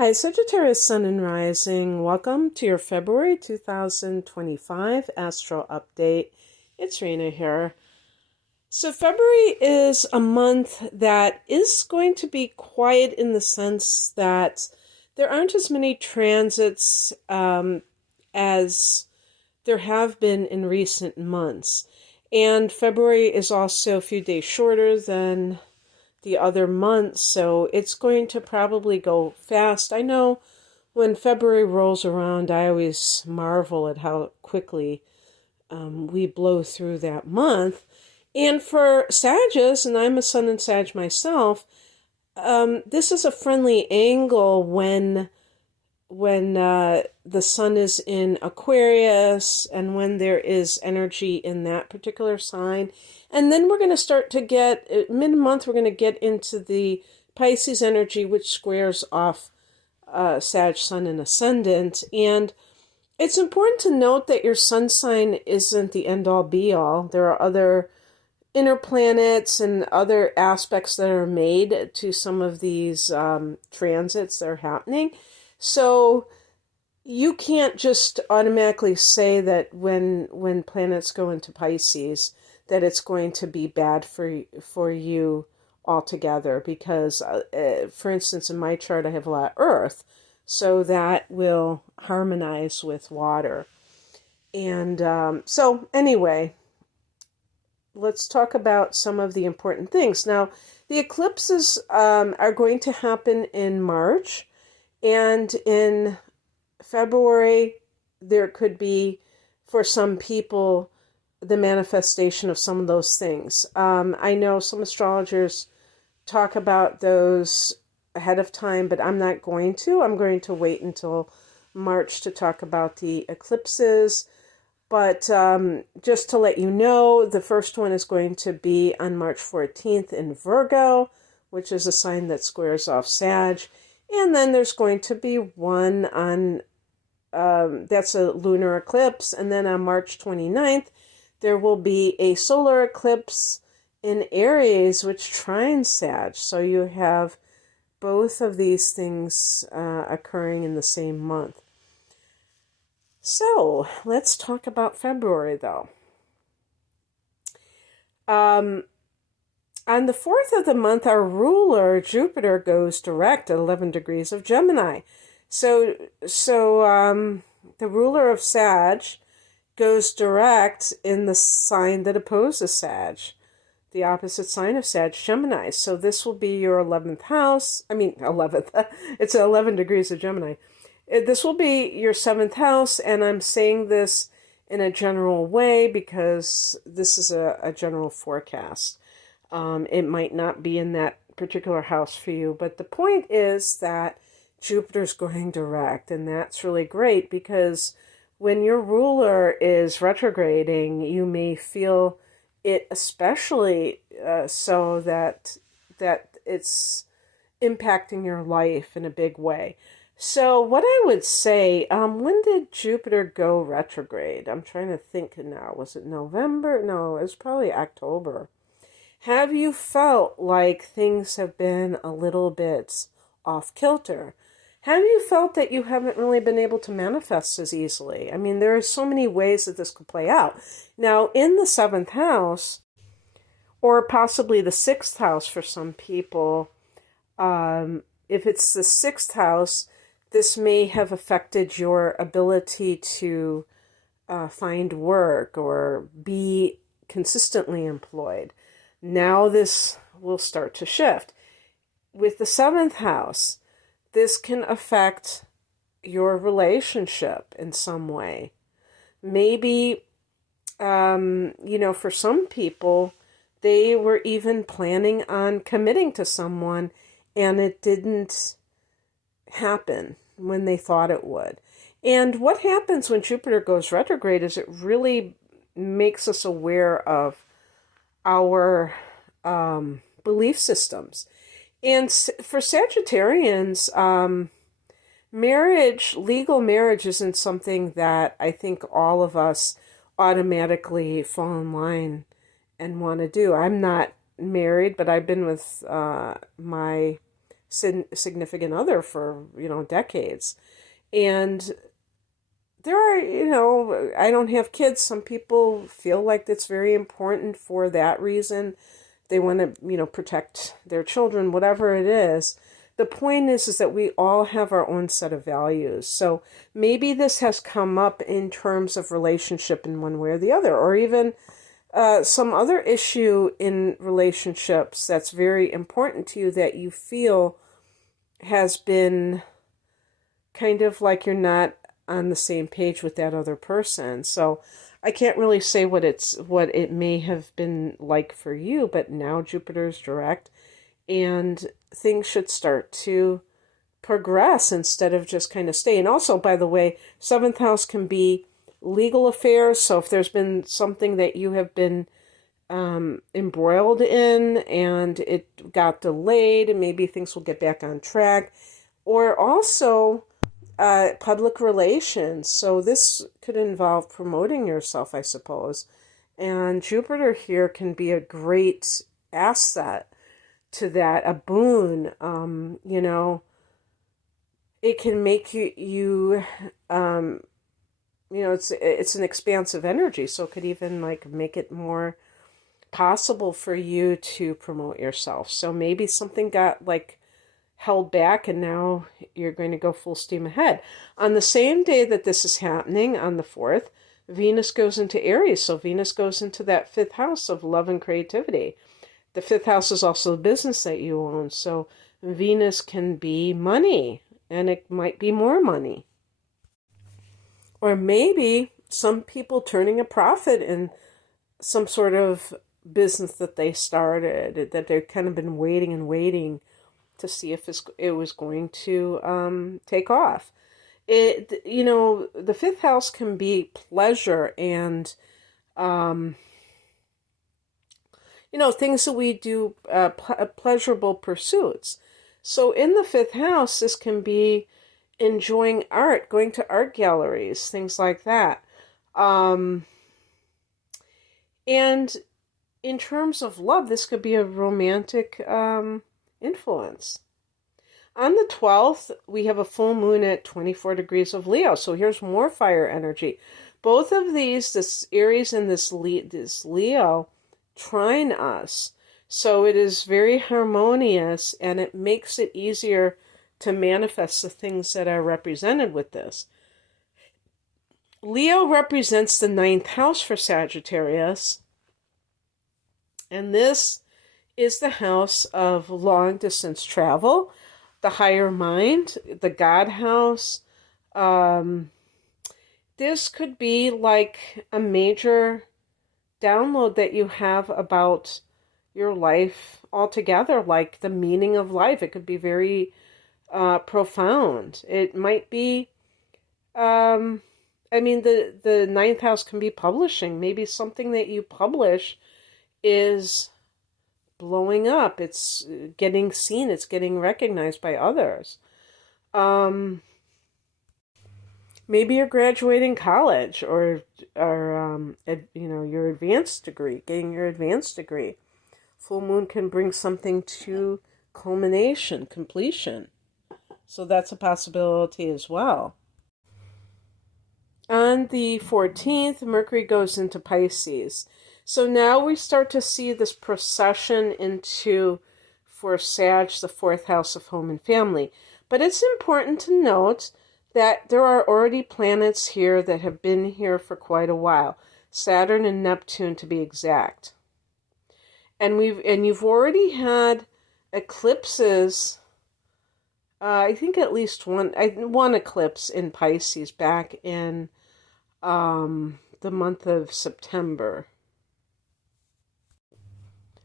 Hi, Sagittarius Sun and Rising. Welcome to your February 2025 Astro Update. It's Rena here. So February is a month that is going to be quiet in the sense that there aren't as many transits as there have been in recent months. And February is also a few days shorter than the other months, so it's going to probably go fast. I know when February rolls around, I always marvel at how quickly we blow through that month. And for Sagittarius, and I'm a Sun and Sag myself, this is a friendly angle when the Sun is in Aquarius and when there is energy in that particular sign. And then we're going to start to get, mid-month, we're going to get into the Pisces energy, which squares off Sag, Sun, and Ascendant. And it's important to note that your Sun sign isn't the end-all, be-all. There are other inner planets and other aspects that are made to some of these transits that are happening. So you can't just automatically say that when planets go into Pisces that it's going to be bad for you altogether, because for instance, in my chart I have a lot of earth, so that will harmonize with water. And so anyway, let's talk about some of the important things. Now, the eclipses are going to happen in March, and in February there could be, for some people, the manifestation of some of those things. I know some astrologers talk about those ahead of time, but I'm not going to. I'm going to wait until March to talk about the eclipses. But just to let you know, the first one is going to be on March 14th in Virgo, which is a sign that squares off Sag. And then there's going to be one on, that's a lunar eclipse. And then on March 29th, there will be a solar eclipse in Aries, which trines Sag. So you have both of these things occurring in the same month. So let's talk about February, though. On the 4th of the month, our ruler, Jupiter, goes direct at 11 degrees of Gemini. So the ruler of Sag goes direct in the sign that opposes Sag, the opposite sign of Sag, Gemini. So this will be your 11th house. 11th. It's 11 degrees of Gemini. This will be your 7th house, and I'm saying this in a general way because this is a general forecast. It might not be in that particular house for you, but the point is that Jupiter's going direct, and that's really great because when your ruler is retrograding, you may feel it especially so that it's impacting your life in a big way. So what I would say, when did Jupiter go retrograde? I'm trying to think now. Was it November? No, it was probably October. Have you felt like things have been a little bit off kilter? Have you felt that you haven't really been able to manifest as easily? I mean, there are so many ways that this could play out. Now, in the 7th house, or possibly the 6th house for some people, if it's the 6th house, this may have affected your ability to find work or be consistently employed. Now this will start to shift. With the 7th house, this can affect your relationship in some way. Maybe, for some people, they were even planning on committing to someone and it didn't happen when they thought it would. And what happens when Jupiter goes retrograde is it really makes us aware of our belief systems. And for Sagittarians, legal marriage isn't something that I think all of us automatically fall in line and want to do. I'm not married, but I've been with my significant other for, decades. And there are, I don't have kids. Some people feel like it's very important for that reason. They want to, protect their children, whatever it is. The point is that we all have our own set of values. So maybe this has come up in terms of relationship in one way or the other, or even some other issue in relationships that's very important to you that you feel has been kind of like you're not on the same page with that other person. So I can't really say what it may have been like for you, but now Jupiter's direct and things should start to progress instead of just kind of stay. And also, by the way, 7th house can be legal affairs. So if there's been something that you have been embroiled in and it got delayed, and maybe things will get back on track. Or also public relations. So this could involve promoting yourself, I suppose. And Jupiter here can be a great asset to that, a boon. It can make you it's an expansive energy, so it could even like make it more possible for you to promote yourself. So maybe something got like held back and now you're going to go full steam ahead. On the same day that this is happening, on the 4th, Venus goes into Aries. So Venus goes into that 5th house of love and creativity. The 5th house is also the business that you own. So Venus can be money, and it might be more money. Or maybe some people turning a profit in some sort of business that they started, that they've kind of been waiting to see if it was going to take off. The 5th house can be pleasure and things that we do, pleasurable pursuits. So in the 5th house, this can be enjoying art, going to art galleries, things like that. And in terms of love, this could be a romantic influence. On the 12th, we have a full moon at 24 degrees of Leo. So here's more fire energy. Both of these, this Aries and this Leo, trine us. So it is very harmonious, and it makes it easier to manifest the things that are represented with this. Leo represents the 9th house for Sagittarius, and this is the house of long distance travel, the higher mind, the God house. This could be like a major download that you have about your life altogether, like the meaning of life. It could be very profound. It might be, the 9th house can be publishing. Maybe something that you publish is blowing up. It's getting seen. It's getting recognized by others. Maybe you're graduating college or your advanced degree, getting your advanced degree. Full moon can bring something to culmination, completion. So that's a possibility as well. On the 14th, Mercury goes into Pisces. So now we start to see this procession for Sag, the 4th house of home and family. But it's important to note that there are already planets here that have been here for quite a while. Saturn and Neptune, to be exact. And you've already had eclipses. I think at least one eclipse in Pisces back in the month of September.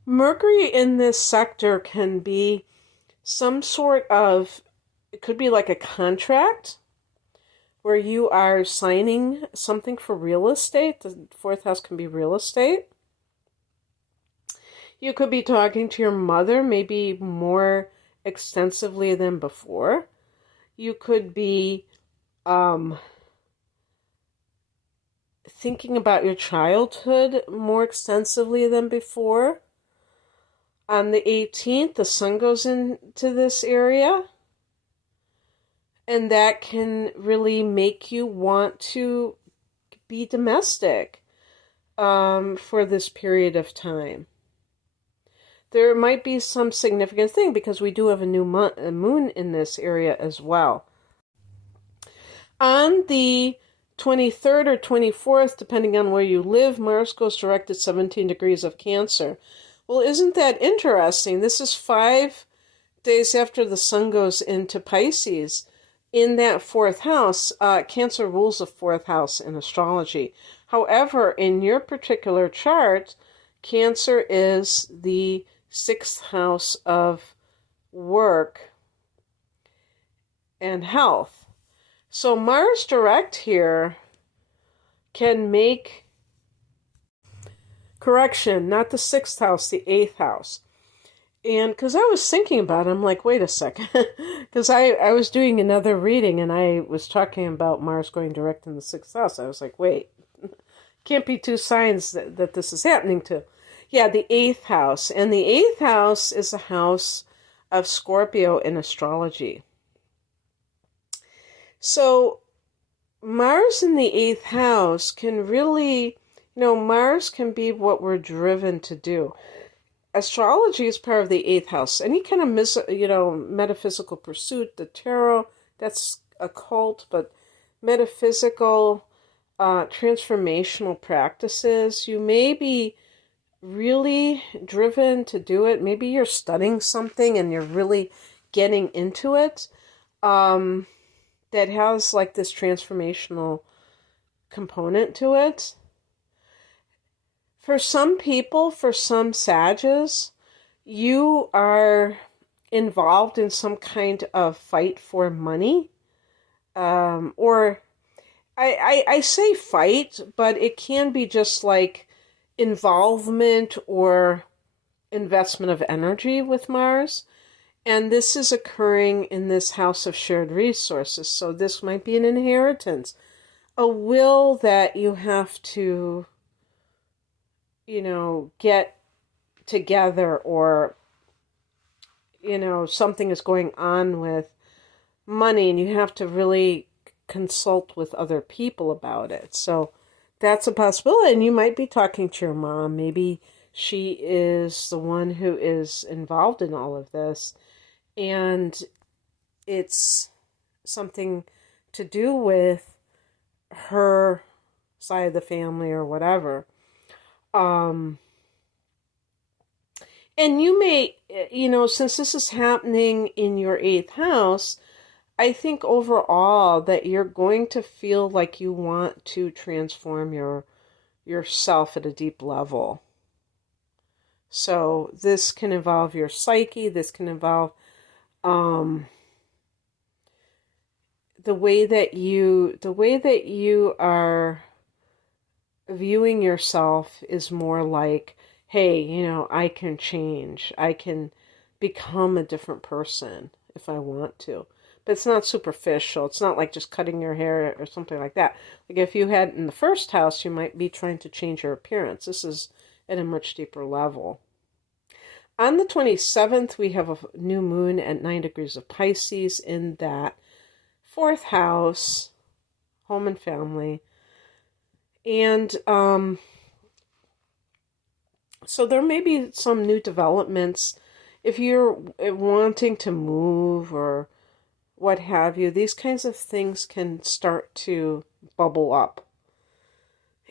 Mercury in this sector can be some sort of, it could be like a contract where you are signing something for real estate. The 4th house can be real estate. You could be talking to your mother, maybe more extensively than before. You could be thinking about your childhood more extensively than before. On the 18th, the sun goes into this area, and that can really make you want to be domestic for this period of time. There might be some significant thing because we do have a new moon in this area as well. On the 23rd or 24th, depending on where you live, Mars goes direct at 17 degrees of Cancer. Well, isn't that interesting? This is 5 days after the sun goes into Pisces. In that fourth house, Cancer rules the fourth house in astrology. However, in your particular chart, Cancer is the sixth house of work and health. So Mars direct here can make, correction, not the sixth house, the eighth house. And because I was thinking about it, I'm like, wait a second. Because I was doing another reading and I was talking about Mars going direct in the sixth house. I was like, wait, can't be two signs that this is happening to. Yeah, the eighth house. And the eighth house is the house of Scorpio in astrology. So Mars in the eighth house can really, Mars can be what we're driven to do. Astrology is part of the eighth house. Any kind of, metaphysical pursuit, the tarot, that's occult, but metaphysical, transformational practices, you may be really driven to do it. Maybe you're studying something and you're really getting into it. That has like this transformational component to it. For some people, for some Sages, you are involved in some kind of fight for money. Or I say fight, but it can be just like involvement or investment of energy with Mars. And this is occurring in this house of shared resources. So this might be an inheritance, a will that you have to, get together, or, something is going on with money and you have to really consult with other people about it. So that's a possibility. And you might be talking to your mom. Maybe she is the one who is involved in all of this. And it's something to do with her side of the family or whatever. And you may, since this is happening in your eighth house, I think overall that you're going to feel like you want to transform yourself at a deep level. So this can involve your psyche. This can involve the way that you are viewing yourself is more like, hey, I can change. I can become a different person if I want to. But it's not superficial. It's not like just cutting your hair or something like that. Like if you had in the first house, you might be trying to change your appearance. This is at a much deeper level. On the 27th, we have a new moon at 9 degrees of Pisces in that fourth house, home and family. And so there may be some new developments. If you're wanting to move or what have you, these kinds of things can start to bubble up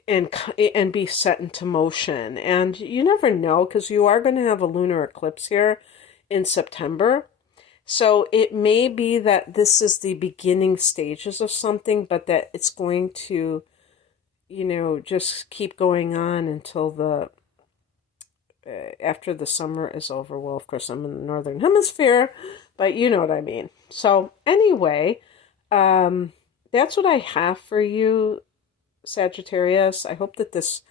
and be set into motion. And you never know, because you are going to have a lunar eclipse here in September. So it may be that this is the beginning stages of something, but that it's going to, just keep going on until after the summer is over. Well, of course, I'm in the Northern Hemisphere, but you know what I mean. So anyway, that's what I have for you, Sagittarius. I hope that this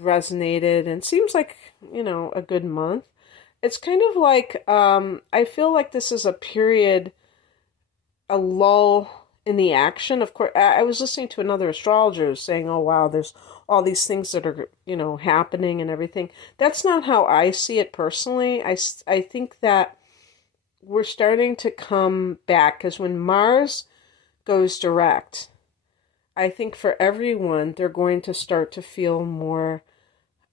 resonated and seems like, a good month. It's kind of like, I feel like this is a period, a lull in the action. Of course, I was listening to another astrologer saying, oh, wow, there's all these things that are, happening and everything. That's not how I see it personally. I think that we're starting to come back because when Mars goes direct, I think for everyone, they're going to start to feel more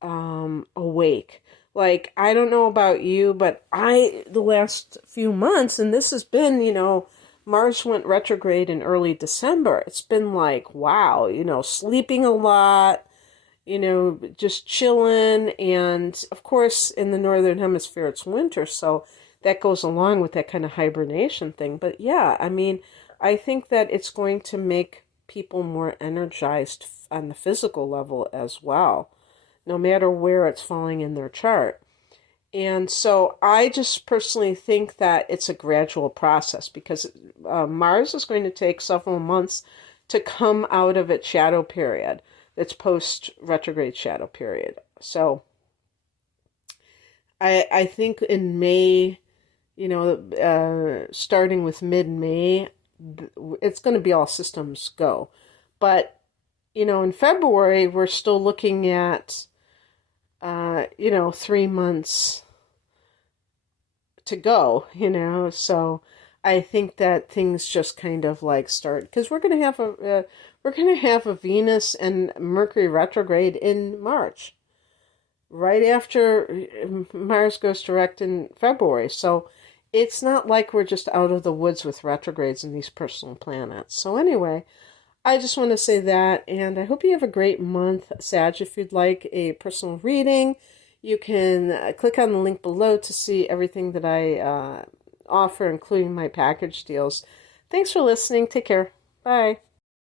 awake. Like, I don't know about you, but the last few months, and this has been, Mars went retrograde in early December. It's been like, wow, sleeping a lot, just chilling. And of course, in the Northern Hemisphere, it's winter. So that goes along with that kind of hibernation thing. But yeah, I mean, I think that it's going to make people more energized on the physical level as well, no matter where it's falling in their chart. And so I just personally think that it's a gradual process because Mars is going to take several months to come out of its shadow period, its post-retrograde shadow period. So I think in May, starting with mid-May, it's going to be all systems go. But, in February, we're still looking at 3 months to go, so I think that things just kind of like start because we're going to have a Venus and Mercury retrograde in March, right after Mars goes direct in February. So it's not like we're just out of the woods with retrogrades in these personal planets. So anyway, I just want to say that, and I hope you have a great month, Sag. If you'd like a personal reading, you can click on the link below to see everything that I offer, including my package deals. Thanks for listening. Take care. Bye.